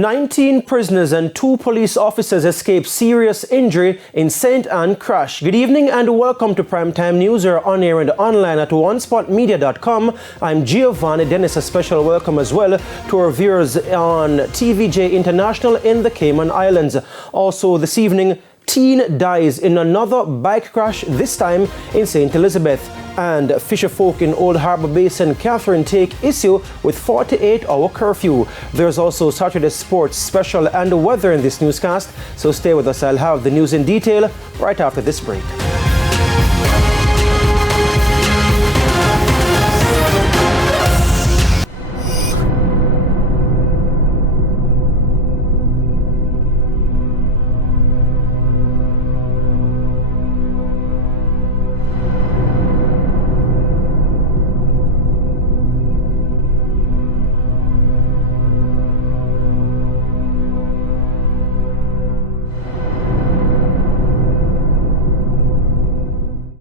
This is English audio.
19 prisoners and 2 police officers escaped serious injury in St. Ann crash. Good evening and welcome to Primetime News. We're on air and online at onespotmedia.com. I'm Giovanni Dennis. A special welcome as well to our viewers on TVJ International in the Cayman Islands. Also this evening, teen dies in another bike crash, this time in St. Elizabeth. And fisherfolk in Old Harbour Basin, Catherine, take issue with 48-hour curfew. There's also Saturday sports special and weather in this newscast, so stay with us. I'll have the news in detail right after this break.